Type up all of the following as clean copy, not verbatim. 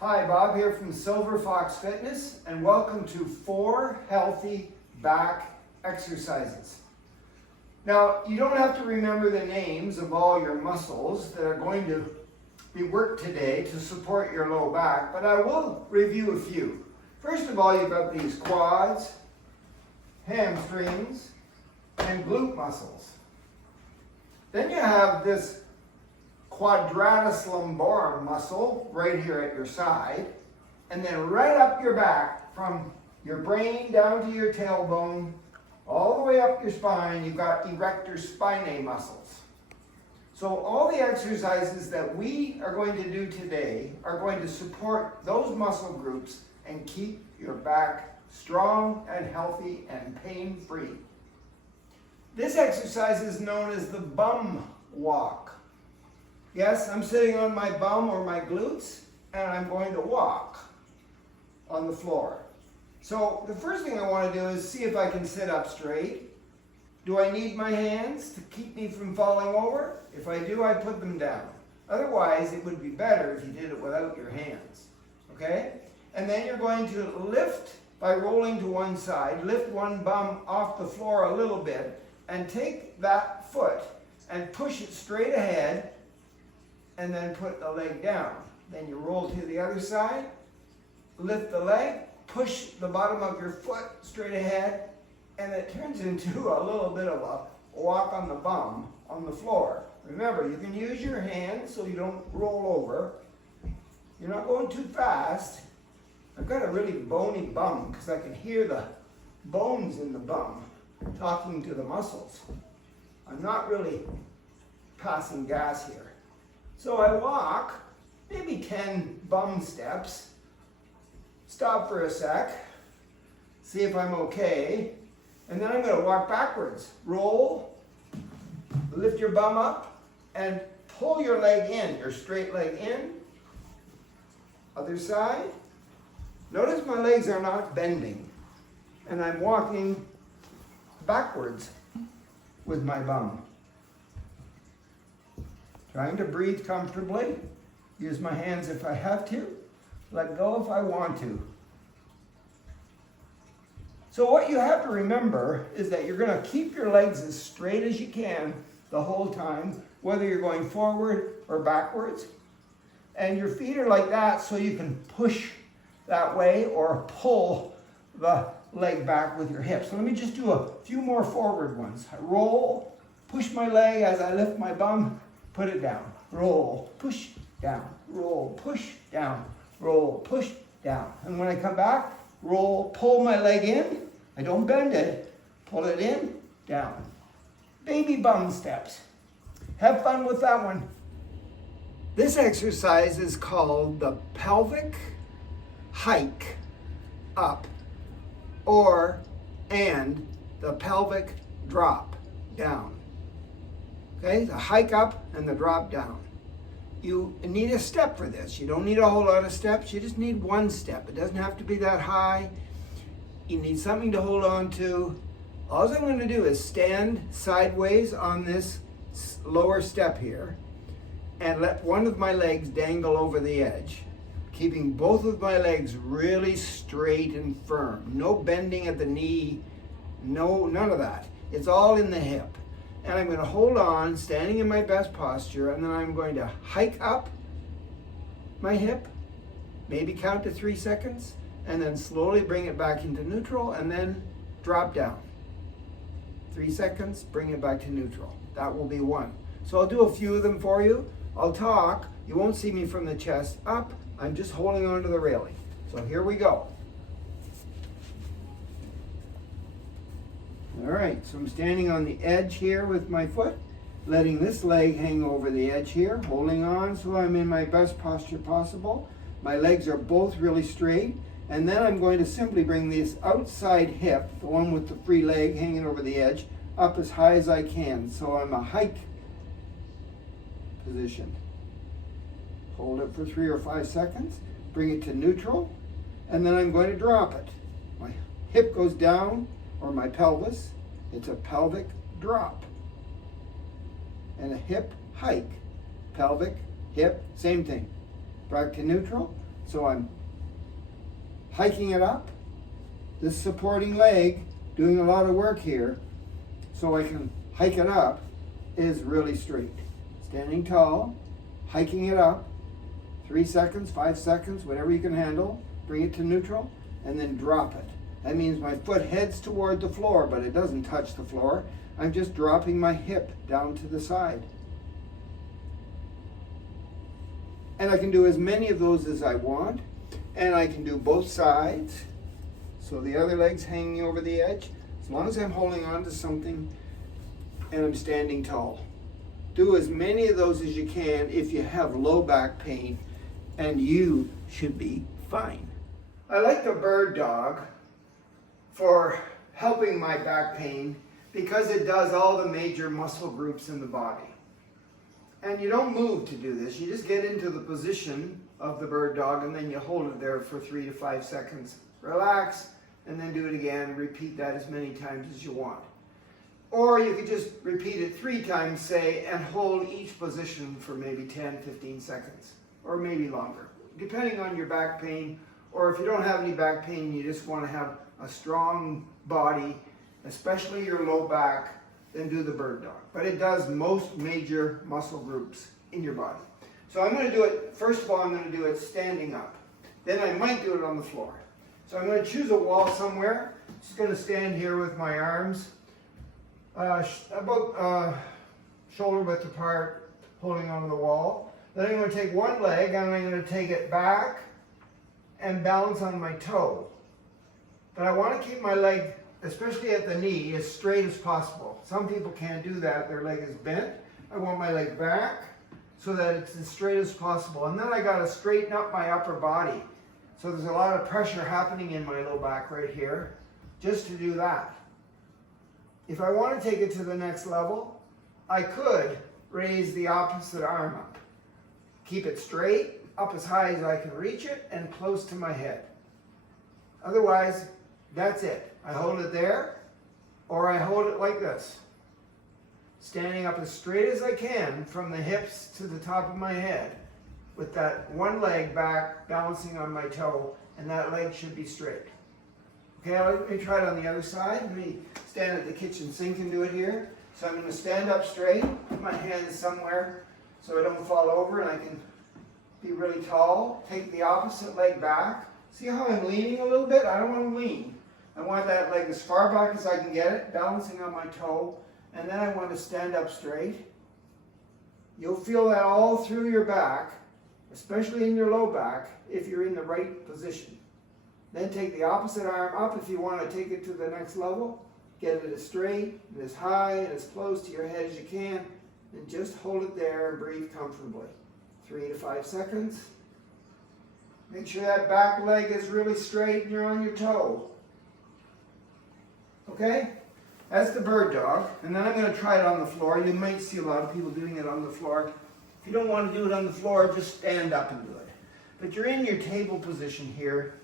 Hi, Bob here from Silver Fox Fitness, and welcome to 4 healthy back exercises. Now, you don't have to remember the names of all your muscles that are going to be worked today to support your low back, but I will review a few. First of all, you've got these quads, hamstrings, and glute muscles. Then you have this quadratus lumborum muscle right here at your side, and then right up your back from your brain down to your tailbone, all the way up your spine, you've got erector spinae muscles. So all the exercises that we are going to do today are going to support those muscle groups and keep your back strong and healthy and pain-free. This exercise is known as the bum walk. Yes, I'm sitting on my bum or my glutes, and I'm going to walk on the floor. So the first thing I want to do is see if I can sit up straight. Do I need my hands to keep me from falling over? If I do, I put them down. Otherwise, it would be better if you did it without your hands. Okay? And then you're going to lift by rolling to one side, lift one bum off the floor a little bit, and take that foot and push it straight ahead, and then put the leg down. Then you roll to the other side, lift the leg, push the bottom of your foot straight ahead, and it turns into a little bit of a walk on the bum on the floor. Remember, you can use your hands so you don't roll over. You're not going too fast. I've got a really bony bum because I can hear the bones in the bum talking to the muscles. I'm not really passing gas here. So I walk maybe 10 bum steps, stop for a sec, see if I'm okay, and then I'm going to walk backwards. Roll, lift your bum up, and pull your leg in, your straight leg in. Other side. Notice my legs are not bending, and I'm walking backwards with my bum. Trying to breathe comfortably. Use my hands if I have to. Let go if I want to. So what you have to remember is that you're going to keep your legs as straight as you can the whole time, whether you're going forward or backwards. And your feet are like that so you can push that way or pull the leg back with your hips. So let me just do a few more forward ones. I roll, push my leg as I lift my bum, put it down. Roll, push, down. Roll, push, down. Roll, push, down. And when I come back, roll, pull my leg in. I don't bend it. Pull it in, down. Baby bum steps. Have fun with that one. This exercise is called the pelvic hike up and the pelvic drop down. Okay, the hike up and the drop down. You need a step for this. You don't need a whole lot of steps. You just need one step. It doesn't have to be that high. You need something to hold on to. All I'm going to do is stand sideways on this lower step here and let one of my legs dangle over the edge, keeping both of my legs really straight and firm. No bending at the knee, none of that. It's all in the hip. And I'm going to hold on, standing in my best posture, and then I'm going to hike up my hip, maybe count to 3 seconds, and then slowly bring it back into neutral, and then drop down. 3 seconds, bring it back to neutral. That will be 1. So I'll do a few of them for you. I'll talk. You won't see me from the chest up. I'm just holding on to the railing. So here we go. All right, so I'm standing on the edge here with my foot, letting this leg hang over the edge here, holding on so I'm in my best posture possible. My legs are both really straight, and then I'm going to simply bring this outside hip, the one with the free leg hanging over the edge, up as high as I can. So I'm a hike position. Hold it for 3 or 5 seconds, bring it to neutral, and then I'm going to drop it. My hip goes down, or my pelvis. It's a pelvic drop. and a hip hike. Pelvic, hip, same thing. Back to neutral, So I'm hiking it up, this supporting leg, doing a lot of work here, so I can hike it up, is really straight. Standing tall, hiking it up, 3 seconds, 5 seconds, whatever you can handle, bring it to neutral, and then drop it. That means my foot heads toward the floor, but it doesn't touch the floor. I'm just dropping my hip down to the side. And I can do as many of those as I want, and I can do both sides. So the other leg's hanging over the edge, as long as I'm holding on to something and I'm standing tall. Do as many of those as you can if you have low back pain, and you should be fine. I like the bird dog for helping my back pain because it does all the major muscle groups in the body. And you don't move to do this. You just get into the position of the bird dog and then you hold it there for 3 to 5 seconds. Relax, and then do it again. Repeat that as many times as you want. Or you could just repeat it 3 times, say, and hold each position for maybe 10, 15 seconds, or maybe longer, depending on your back pain. Or if you don't have any back pain, you just want to have a strong body, especially your low back, then do the bird dog. But it does most major muscle groups in your body. So I'm going to do it, first of all, I'm going to do it standing up. Then I might do it on the floor. So I'm going to choose a wall somewhere. Just going to stand here with my arms about shoulder width apart, holding onto the wall. Then I'm going to take one leg and I'm going to take it back and balance on my toe. But I want to keep my leg, especially at the knee, as straight as possible. Some people can't do that. Their leg is bent. I want my leg back so that it's as straight as possible. And then I got to straighten up my upper body. So there's a lot of pressure happening in my low back right here just to do that. If I want to take it to the next level, I could raise the opposite arm up. Keep it straight, up as high as I can reach it, and close to my head. Otherwise, that's it. I hold it there, or I hold it like this. Standing up as straight as I can from the hips to the top of my head, with that one leg back, balancing on my toe, and that leg should be straight. Okay, let me try it on the other side. Let me stand at the kitchen sink and do it here. So I'm going to stand up straight, put my hands somewhere so I don't fall over, and I can be really tall. Take the opposite leg back. See how I'm leaning a little bit? I don't want to lean. I want that leg as far back as I can get it, balancing on my toe, and then I want to stand up straight. You'll feel that all through your back, especially in your low back, if you're in the right position. Then take the opposite arm up if you want to take it to the next level. Get it as straight and as high and as close to your head as you can, and just hold it there and breathe comfortably. 3 to 5 seconds. Make sure that back leg is really straight and you're on your toe. Okay? That's the bird dog. And then I'm going to try it on the floor. You might see a lot of people doing it on the floor. If you don't want to do it on the floor, just stand up and do it. But you're in your table position here.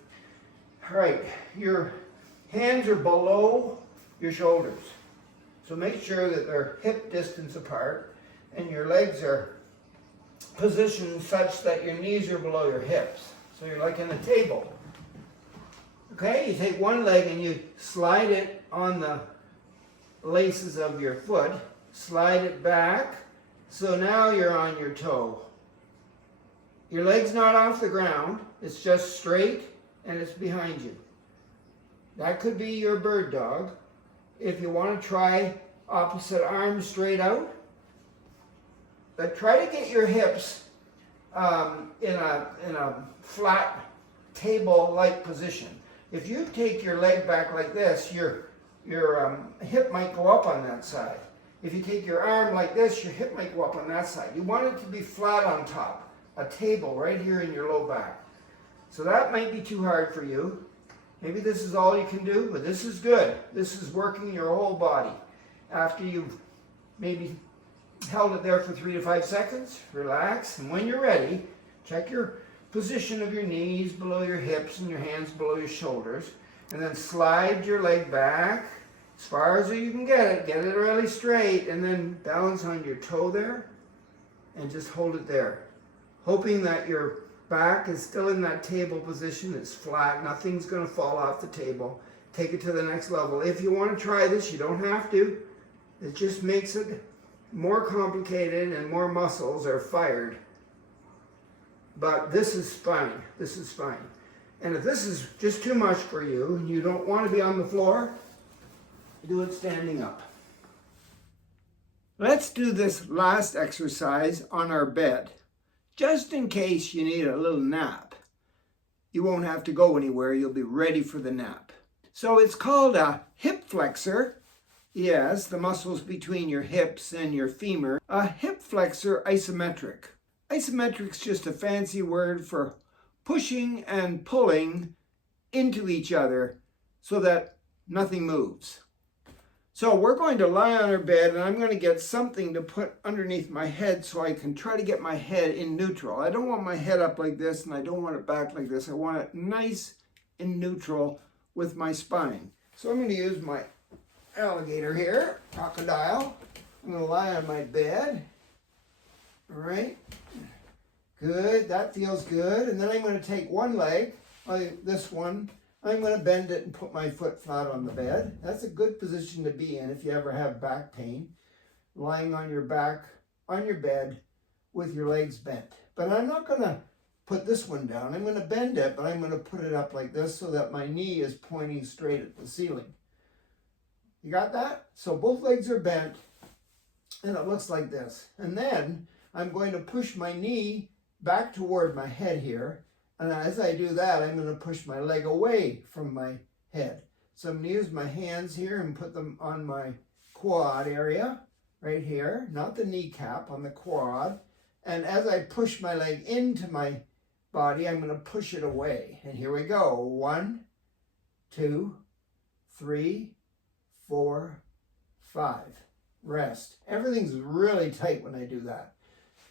All right, your hands are below your shoulders. So make sure that they're hip distance apart and your legs are positioned such that your knees are below your hips. So you're like in a table. Okay, you take one leg and you slide it on the laces of your foot, slide it back, so now you're on your toe. Your leg's not off the ground, it's just straight and it's behind you. That could be your bird dog. If you want to try opposite arm straight out, but try to get your hips in a flat table-like position. If you take your leg back like this, your hip might go up on that side. If you take your arm like this, your hip might go up on that side. You want it to be flat on top, a table right here in your low back. So that might be too hard for you. Maybe this is all you can do, but this is good. This is working your whole body. After you've maybe held it there for 3 to 5 seconds, relax, and when you're ready, check your position of your knees below your hips and your hands below your shoulders, and then slide your leg back as far as you can get it really straight, and then balance on your toe there, and just hold it there, hoping that your back is still in that table position. It's flat. Nothing's going to fall off the table. Take it to the next level. If you want to try this, you don't have to. It just makes it more complicated and more muscles are fired. But this is fine. This is fine. And if this is just too much for you and you don't want to be on the floor, do it standing up. Let's do this last exercise on our bed. Just in case you need a little nap. You won't have to go anywhere. You'll be ready for the nap. So it's called a hip flexor. Yes, the muscles between your hips and your femur. A hip flexor isometric. Isometric's just a fancy word for pushing and pulling into each other so that nothing moves. So we're going to lie on our bed and I'm going to get something to put underneath my head so I can try to get my head in neutral. I don't want my head up like this and I don't want it back like this. I want it nice and neutral with my spine. So I'm going to use my alligator here, crocodile. I'm going to lie on my bed. All right. Good. That feels good. And then I'm going to take one leg, this one. I'm going to bend it and put my foot flat on the bed. That's a good position to be in if you ever have back pain. Lying on your back, on your bed, with your legs bent. But I'm not going to put this one down. I'm going to bend it, but I'm going to put it up like this so that my knee is pointing straight at the ceiling. You got that? So both legs are bent, and it looks like this. And then I'm going to push my knee back toward my head here. And as I do that, I'm going to push my leg away from my head. So I'm going to use my hands here and put them on my quad area, right here, not the kneecap, on the quad. And as I push my leg into my body, I'm going to push it away. And here we go. 1, 2, 3, 4, 5. Rest. Everything's really tight when I do that.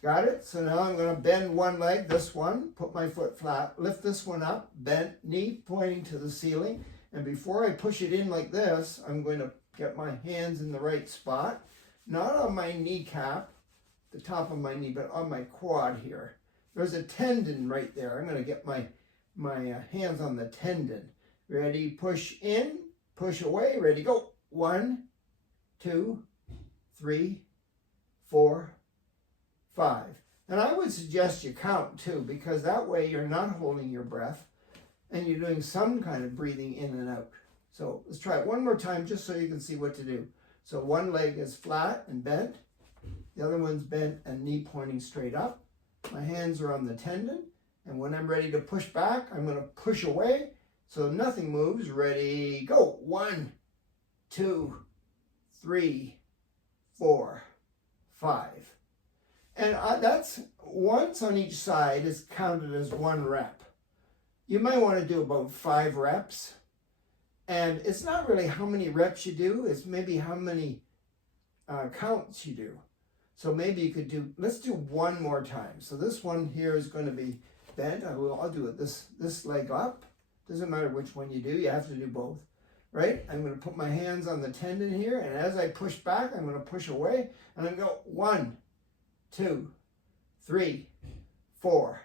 Got it? So now I'm going to bend one leg, this one, put my foot flat, lift this one up, bent knee pointing to the ceiling. And before I push it in like this, I'm going to get my hands in the right spot, not on my kneecap, the top of my knee, but on my quad here. There's a tendon right there. I'm going to get my hands on the tendon. Ready, push in, push away, ready, go. 1, 2, 3, 4, 5. And I would suggest you count too, because that way you're not holding your breath and you're doing some kind of breathing in and out. So let's try it one more time just so you can see what to do. So one leg is flat and bent. The other one's bent and knee pointing straight up. My hands are on the tendon. And when I'm ready to push back, I'm going to push away so nothing moves. Ready, go. 1, 2, 3, 4, 5. And that's once on each side is counted as 1 rep. You might want to do about 5 reps. And it's not really how many reps you do, it's maybe how many counts you do. So maybe you could do, let's do one more time. So this one here is going to be bent. I'll do it this leg up. Doesn't matter which one you do, you have to do both. Right? I'm going to put my hands on the tendon here, and as I push back, I'm going to push away, and I'm going to go 1, 2, 3, 4,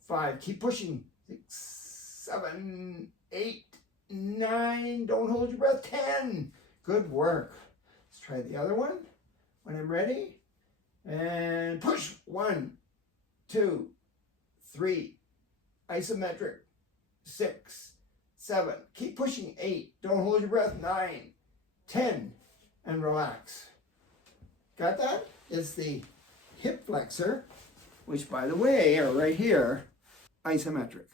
5. Keep pushing. 6, 7, 8, 9. Don't hold your breath. 10. Good work. Let's try the other one. When I'm ready. And push. 1, 2, 3. Isometric. 6, 7. Keep pushing. 8. Don't hold your breath. 9, 10. And relax. Got that? It's the hip flexor, which by the way are right here, isometric.